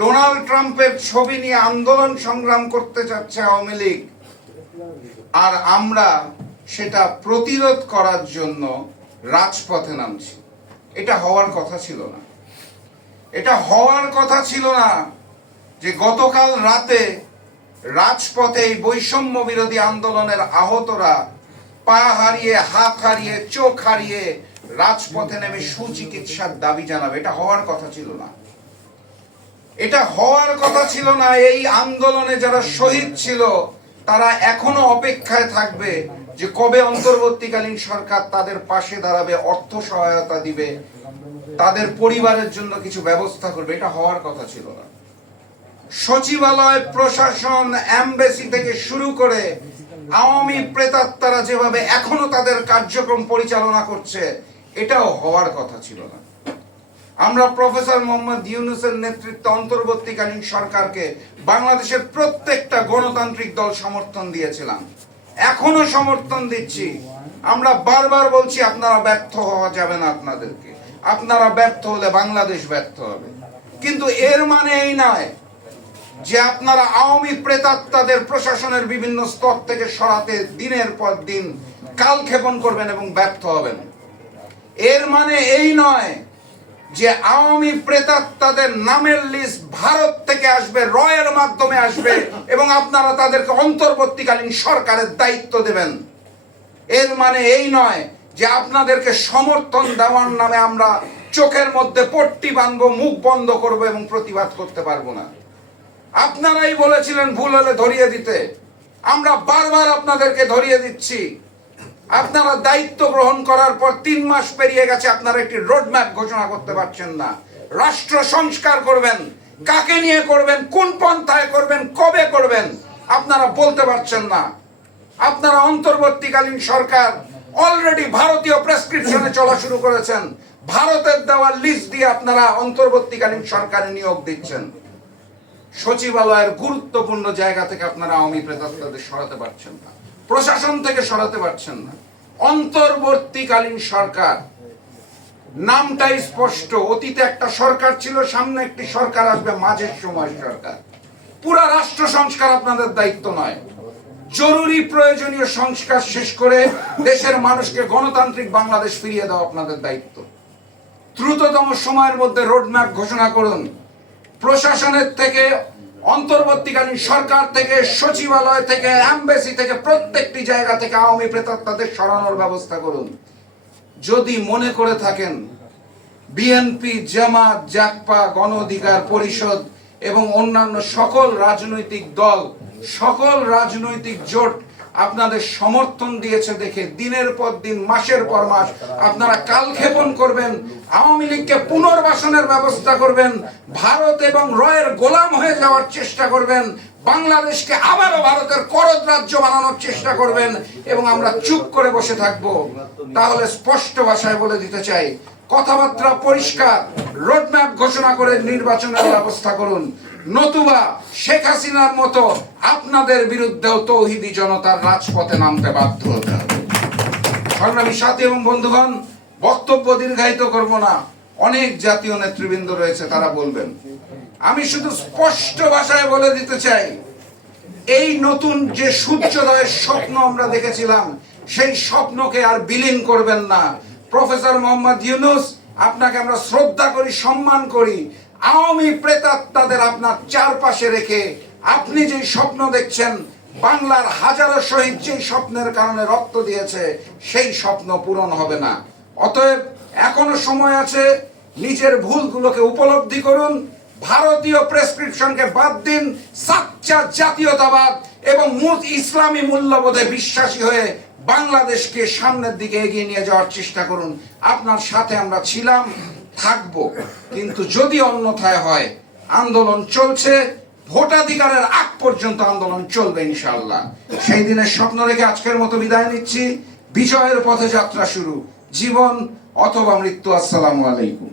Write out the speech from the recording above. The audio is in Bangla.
ডোনাল্ড ট্রাম্পের ছবি নিয়ে আন্দোলন সংগ্রাম করতে চাচ্ছে আওয়ামী লীগ, আর আমরা সেটা প্রতিরোধ করার জন্য রাজপথে নামছি। এটা হওয়ার কথা ছিল না। এটা হওয়ার কথা ছিল না যে গতকাল রাতে রাজপথে এই বৈষম্য বিরোধী আন্দোলনের আহতরা পা হারিয়ে, হাত হারিয়ে, চোখ হারিয়ে রাজপথে নেমে সুচিকিৎসার দাবি জানাবে। এটা হওয়ার কথা ছিল না। এটা হওয়ার কথা ছিল না। এই আন্দোলনে যারা শহীদ ছিল তারা এখনো অপেক্ষায় থাকবে যে কবে অন্তর্বর্তীকালীন সরকার তাদের পাশে দাঁড়াবে, অর্থ সহায়তা দিবে, তাদের পরিবারের জন্য কিছু ব্যবস্থা করবে। এটা হওয়ার কথা ছিল না। সচিবালয়, প্রশাসন, এমবেসি থেকে শুরু করে আওয়ামী প্রেতাত্মারা যেভাবে এখনো তাদের কার্যক্রম পরিচালনা করছে, এটাও হওয়ার কথা ছিল না। আমরা প্রফেসর মোহাম্মদ ইউনূসের নেতৃত্বে অন্তর্বর্তীকালীন সরকারকে বাংলাদেশের প্রত্যেকটা গণতান্ত্রিক দল সমর্থন দিয়েছিলাম, এখনো সমর্থন দিচ্ছি। আমরা বারবার বলছি আপনারা ব্যর্থ হওয়া যাবে না, আপনারা ব্যর্থ হলে বাংলাদেশ ব্যর্থ হবে। কিন্তু এর মানে এই নয় যে আপনারা আওয়ামী প্রেতাত্মাদের প্রশাসনের বিভিন্ন স্তর থেকে সরাতে দিনের পর দিন কালক্ষেপণ করবেন এবং ব্যর্থ হবেন। এর মানে এই নয় যে আওয়ামী প্রেতাত্মাদের নামের লিস্ট ভারত থেকে আসবে, রয়ের মাধ্যমে আসবে এবং আপনারা তাদেরকে অন্তর্বর্তীকালীন সরকারের দায়িত্ব দেবেন। এর মানে এই নয় যে আপনাদেরকে সমর্থন দেওয়ার নামে আমরা চোখের মধ্যে পট্টি বাঁধবো, মুখ বন্ধ করব এবং প্রতিবাদ করতে পারবো না। আপনারাই বলেছিলেন ভুল হলে ধরিয়ে দিতে, আমরা বারবার আপনাদেরকে ধরিয়ে দিচ্ছি। আপনারা দায়িত্ব গ্রহণ করার পর 3 মাস পেরিয়ে গেছে, আপনারা একটি রোডম্যাপ ঘোষণা করতে পারছেন না। রাষ্ট্র সংস্কার করবেন, কাকে নিয়ে করবেন, কোন পন্থায় করবেন, কবে করবেন, আপনারা বলতে পারছেন না। আপনারা অন্তর্বর্তীকালীন সরকার অলরেডি ভারতীয় প্রেসক্রিপশনে চলা শুরু করেছেন। ভারতের দেওয়া লিস্ট দিয়ে আপনারা অন্তর্বর্তীকালীন সরকারে নিয়োগ দিচ্ছেন। সচিবালয়ের গুরুত্বপূর্ণ জায়গা থেকে আপনারা আওয়ামী প্রেতাত্মাদের সরাতে পারছেন না, প্রশাসন থেকে সরাতে পারছেন না। অন্তর্বর্তীকালীন সরকার নামটাই স্পষ্ট। অতীতে একটা সরকার ছিল, সামনে একটি সরকার আসবে, মাঝের সময় সরকার। পুরা রাষ্ট্র সংস্কার আপনাদের দায়িত্ব নয়। জরুরি প্রয়োজনীয় সংস্কার শেষ করে দেশের মানুষকে গণতান্ত্রিক বাংলাদেশ ফিরিয়ে দেওয়া আপনাদের দায়িত্ব। দ্রুততম সময়ের মধ্যে রোডম্যাপ ঘোষণা করুন। প্রশাসনের থেকে, অন্তর্বর্তীকালীন সরকার থেকে, সচিবালয় থেকে, এমবেসি থেকে, প্রত্যেকটি জায়গা থেকে আওয়ামী প্রেতাত্মাদের সরানোর ব্যবস্থা করুন। যদি মনে করে থাকেন বিএনপি, জামাত, জাকপা, গণ অধিকার পরিষদ এবং অন্যান্য সকল রাজনৈতিক দল, সকল রাজনৈতিক জোট আপনাদের সমর্থন দিয়েছে দেখে দিনের পর দিন, মাসের পর মাস আপনারা কালক্ষেপণ করবেন, আওয়ামী লীগকে পুনর্বাসনের ব্যবস্থা করবেন, ভারত এবং রয়ের গোলাম হয়ে যাওয়ার চেষ্টা করবেন, বাংলাদেশকে আবারও ভারতের করদ রাজ্য বানানোর চেষ্টা করবেন এবং আমরা চুপ করে বসে থাকব, তাহলে স্পষ্ট ভাষায় বলে দিতে চাই, কথাবার্তা পরিষ্কার, রোডম্যাপ ঘোষণা করে নির্বাচনের ব্যবস্থা করুন। নতুবা শেখ হাসিনার মতো আপনাদের বিরুদ্ধেও তৌহিদি জনতার রাজপথে নামতে বাধ্য হতে হবে। সংগ্রামী সাথী এবং বন্ধুগণ, বক্তব্য দীর্ঘায়িত করব না, অনেক জাতীয় নেতৃবৃন্দ রয়েছে, তারা বলবেন। আমি শুধু স্পষ্ট ভাষায় বলে দিতে চাই, এই নতুন যে সূর্যোদয়ের স্বপ্ন আমরা দেখেছিলাম, সেই স্বপ্নকে আর বিলীন করবেন না। প্রফেসর মোহাম্মদ ইউনূস, আপনাকে আমরা শ্রদ্ধা করি, সম্মান করি। আওয়ামী প্রেতাত্মাদের আপনার চারপাশে রেখে আপনি যে স্বপ্ন দেখছেন, বাংলার হাজারো শহীদ যে স্বপ্নের কারণে রক্ত দিয়েছে, সেই স্বপ্ন পূরণ হবে না। অতএব এখনো সময় আছে, নিজের ভুলগুলোকে উপলব্ধি করুন, ভারতীয় প্রেসক্রিপশনকে বাদ দিন, সাচ্চা জাতীয়তাবাদ এবং ইসলামী মূল্যবোধে বিশ্বাসী হয়ে বাংলাদেশকে সামনের দিকে এগিয়ে নিয়ে যাওয়ার চেষ্টা করুন। আপনার সাথে আমরা ছিলাম, থাকবো। কিন্তু যদি অন্যথায় হয়, আন্দোলন চলছে, ভোটাধিকারের আগ পর্যন্ত আন্দোলন চলবে ইনশাআল্লাহ। সেই দিনের স্বপ্ন রেখে আজকের মতো বিদায় নিচ্ছি। বিজয়ের পথে যাত্রা শুরু, জীবন অথবা মৃত্যু। আসসালামু আলাইকুম।